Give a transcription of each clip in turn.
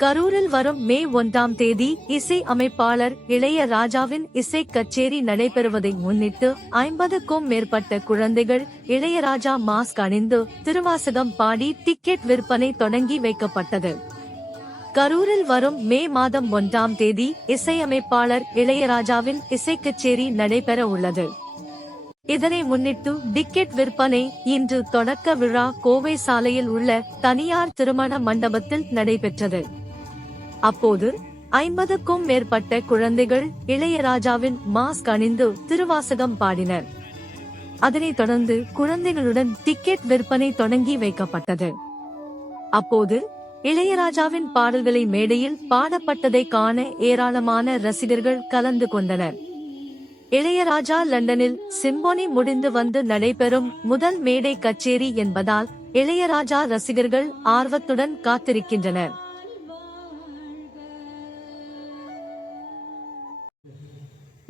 கரூரில் வரும் மே ஒன்றாம் தேதி இசை அமைப்பாளர் இளையராஜாவின் இசை கச்சேரி நடைபெறுவதை முன்னிட்டு ஐம்பதுக்கும் மேற்பட்ட குழந்தைகள் இளையராஜா மாஸ்க் அணிந்து திருவாசகம் பாடி டிக்கெட் விற்பனை தொடங்கி வைக்கப்பட்டது. கரூரில் வரும் மே மாதம் ஒன்றாம் தேதி இசையமைப்பாளர் இளையராஜாவின் இசை கச்சேரி நடைபெற உள்ளது. இதனை முன்னிட்டு டிக்கெட் விற்பனை இன்று தொடக்க விழா கோவை சாலையில் உள்ள தனியார் திருமண மண்டபத்தில் நடைபெற்றது. அப்போது ஐம்பதுக்கும் மேற்பட்ட குழந்தைகள் இளையராஜாவின் மாஸ்க் அணிந்து திருவாசகம் பாடினர். அதனைத் தொடர்ந்து குழந்தைகளுடன் டிக்கெட் விற்பனை தொடங்கி வைக்கப்பட்டது. அப்போது இளையராஜாவின் பாடல்களை மேடையில் பாடப்பட்டதை காண ஏராளமான ரசிகர்கள் கலந்து கொண்டனர். இளையராஜா லண்டனில் சிம்போனி முடிந்து வந்து நடைபெறும் முதல் மேடை கச்சேரி என்பதால் இளையராஜா ரசிகர்கள் ஆர்வத்துடன் காத்திருக்கின்றனர்.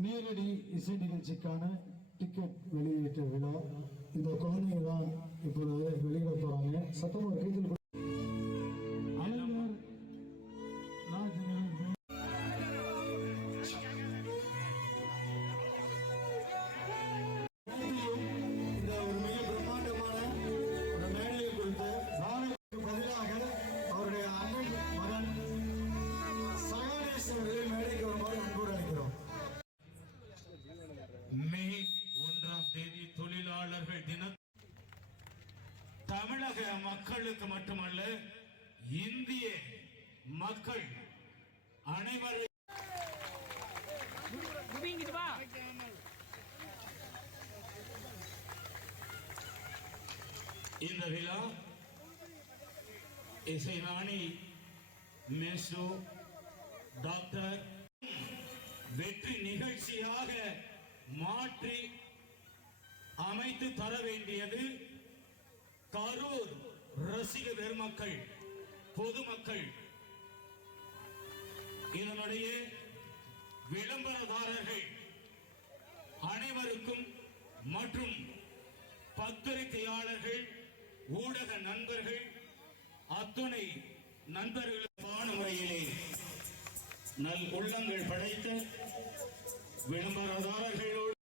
நேரடி இசை நிகழ்ச்சிக்கான டிக்கெட் வெளியீட்டு விழா. இந்த குழந்தைங்க தான் இப்பொழுது வெளியிட போறாங்க. சத்தமாக கைதில் கைத்தில் தமிழக மக்களுக்கு மட்டுமல்ல இந்திய மக்கள் அனைவரும் இந்த விழா இசைராணி மேசு டாக்டர் வெற்றி நிகழ்ச்சியாக மாற்றி அமைத்து தர வேண்டியது கரூர் ரசிக பெருமக்கள் பொதுமக்கள் இதனுடைய விளம்பரதாரர்கள் அனைவருக்கும் மற்றும் பத்திரிகையாளர்கள் ஊடக நண்பர்கள் அத்துணை நண்பர்களுக்கான முறையிலே நல் உள்ளங்கள் படைத்த விளம்பரதாரர்களோடு